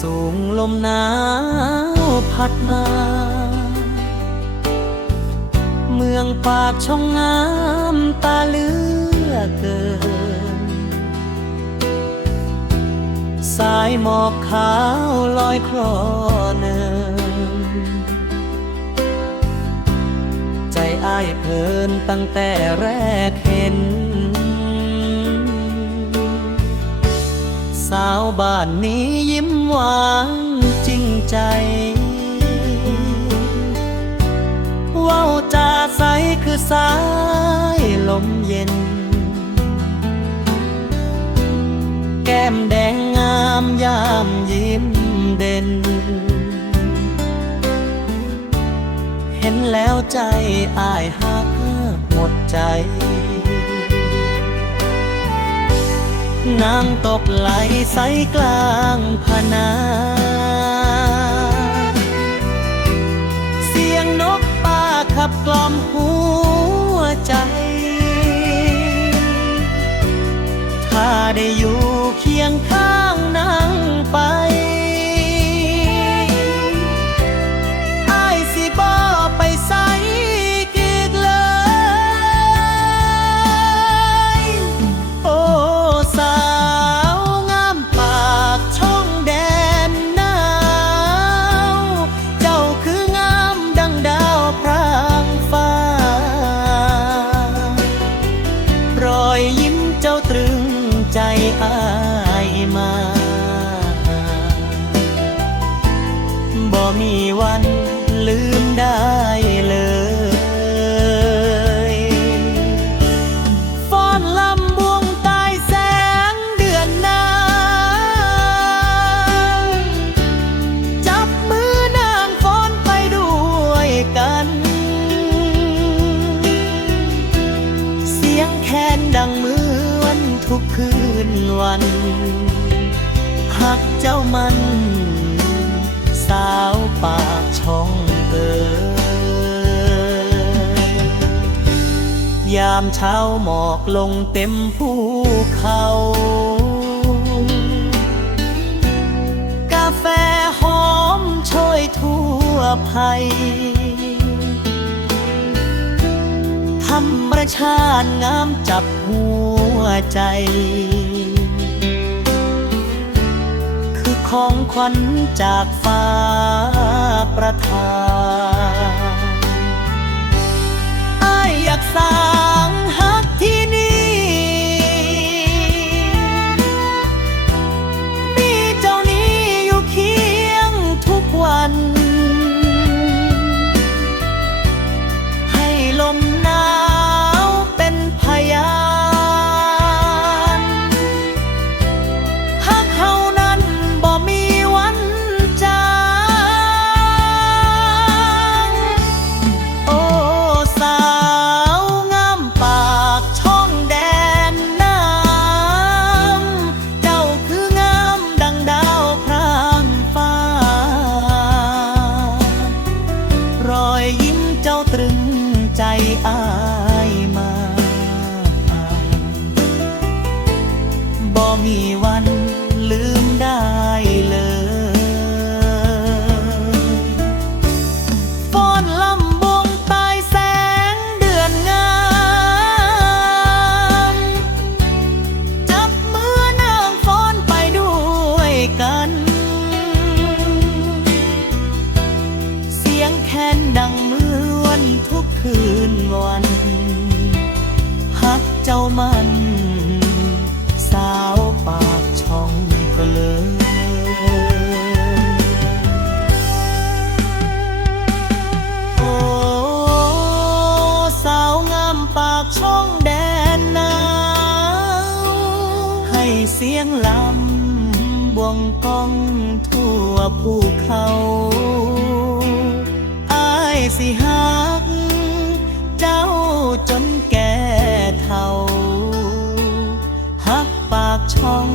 สูงลมหนาวพัดมาเมืองปากช่องงามตาเหลือเกินสายหมอกขาวลอยคลอเนินใจอ้ายเพลินตั้งแต่แรกเห็นสาวบ้านนี้ยิ้มหวานจริงใจเว้าจาใสคือสายลมเย็นแก้มแดงงามยามยิ้มเด่นเห็นแล้วใจอ้ายหักหมดใจน้ำตกไหลใสกลางพนาเสียงนกป่าขับกล่อมหัวใจถ้าได้อยู่เคียงข้างนั่งไปอ้ายสิบ่ไปไสกีกเลยโอ้สาวงามปากช่องแดนหนาวเจ้าคืองามดังดาวพรางฟ้ารอยยิ้มเจ้าตรึงใจอ้ายมาบ่มีวันลืมได้เลยฟ้อนลำบวงใต้แสงเดือนหนาวจับมือนางฟ้อนไปด้วยกันเสียงแคนดังมือทุกคืนวันหักเจ้ามันสาวปากช่องยามเช้าหมอกลงเต็มภูเขากาแฟหอมโชยทั่วไพธรรมชาติงามจับหัวใจคือของขวัญจากฟ้าประทานอ้ายอยากสร้างฮักที่นี่มีเจ้านี้อยู่เคียงทุกวันให้ลมหนาวเป็นพยานฮักเฮานั้นบ่มีวันจางโอ้สาวงามปากช่องแดนน้ำเจ้าคืองามดังดาวพรางฟ้ารอยยิ้มเจ้าตรึงใจอ้ายมาบ่มีวันลืมได้เลยฟ้อนลำวงใต้แสงเดือนงามจับมือนางฟ้อนไปด้วยกันเสียงแคนดังเหมือนทุกคืนวันฮักเจ้ามันสาวปากช่องก็เลยโอ้สาวงามปากช่องแดนหนาวให้เสียงลำบวงก้องทั่วภูเขาอ้ายสิฮักเจ้าจนแก่เฒ่าฮักปากช่อง